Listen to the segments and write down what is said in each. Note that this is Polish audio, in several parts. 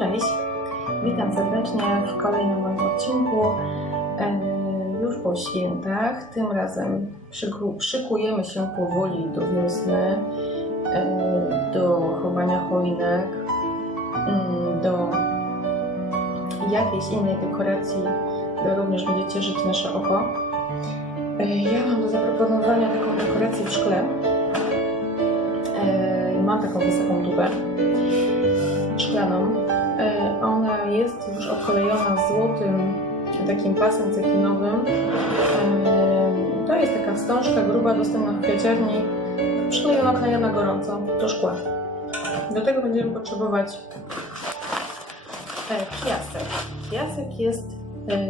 Cześć! Witam serdecznie w kolejnym moim odcinku. Już po świętach, tym razem szyku, szykujemy się powoli do wiosny, do chowania choinek, mm, do jakiejś innej dekoracji, która również będzie cieszyć nasze oko. E, Ja mam do zaproponowania taką dekorację w szkle. E, Mam taką wysoką tubę szklaną. E, Ona jest już okolejona złotym takim pasem cekinowym. E, To jest taka wstążka gruba, dostępna w kwieciarni, przyklejona kleja na gorąco do szkła. Do tego będziemy potrzebować e, piasek. Piasek jest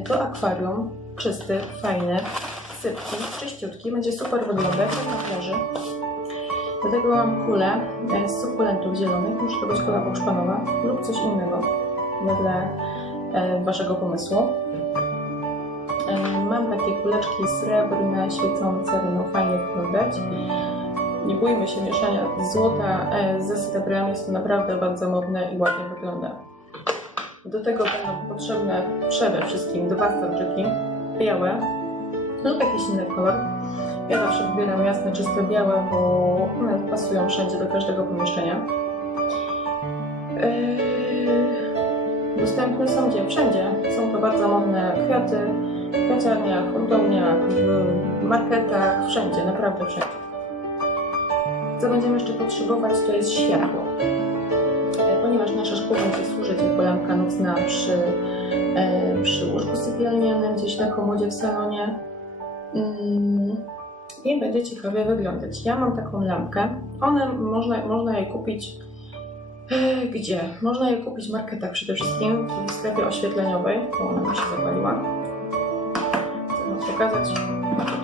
do akwarium, czysty, fajny, sypki, czyściutki, będzie super wyglądać na plaży. Do tego mam kulę e, z sukulentów zielonych, może to być kula bokszpanowa lub coś innego wedle e, Waszego pomysłu. E, Mam takie kuleczki srebrne, świecące, będą fajnie wyglądać. Nie bójmy się mieszania złota ze srebrem, jest to naprawdę bardzo modne i ładnie wygląda. Do tego będą potrzebne przede wszystkim dwa starczyki białe lub jakiś inny kolor. Ja zawsze wybieram jasne, czyste białe, bo one pasują wszędzie do każdego pomieszczenia. Yy, Dostępne są gdzie? Wszędzie. Są to bardzo modne kwiaty, w kwiaciarniach, hurtowniach, w marketach, wszędzie, naprawdę wszędzie. Co będziemy jeszcze potrzebować, to jest światło. E, Ponieważ nasze szkło będzie służyć jako lampka nocna przy, e, przy łóżku sypialnianym, gdzieś na komodzie w salonie. Mm, i będzie ciekawie wyglądać. Ja mam taką lampkę. One można, można je kupić e, gdzie? Można je kupić w marketach przede wszystkim, w sklepie oświetleniowej, bo ona mi się zapaliła. Chcę wam pokazać,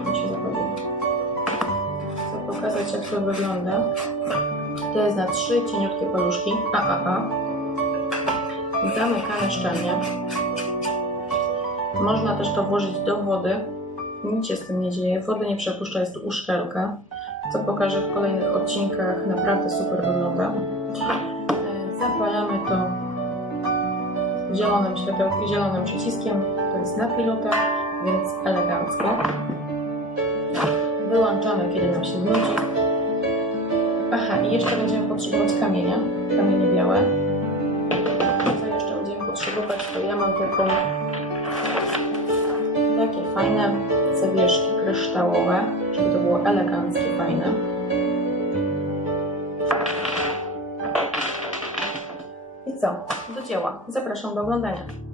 a mi się zapaliło. Chcę pokazać jak to wygląda. To jest na trzy cieniutkie paluszki AAA. Zamykane szczelnie. Można też to włożyć do wody, nic się z tym nie dzieje, wody nie przepuszcza, jest tu uszczelka, co pokażę w kolejnych odcinkach, naprawdę super wygląda. E, Zapalamy to zielonym światełkiem, zielonym przyciskiem, to jest na pilotę, więc elegancko. Wyłączamy, kiedy nam się nudzi. Aha, i jeszcze będziemy potrzebować kamienia, kamienie białe. Co jeszcze będziemy potrzebować, to ja mam taką takie fajne zawieszki kryształowe, żeby to było eleganckie, fajne. I co? Do dzieła. Zapraszam do oglądania.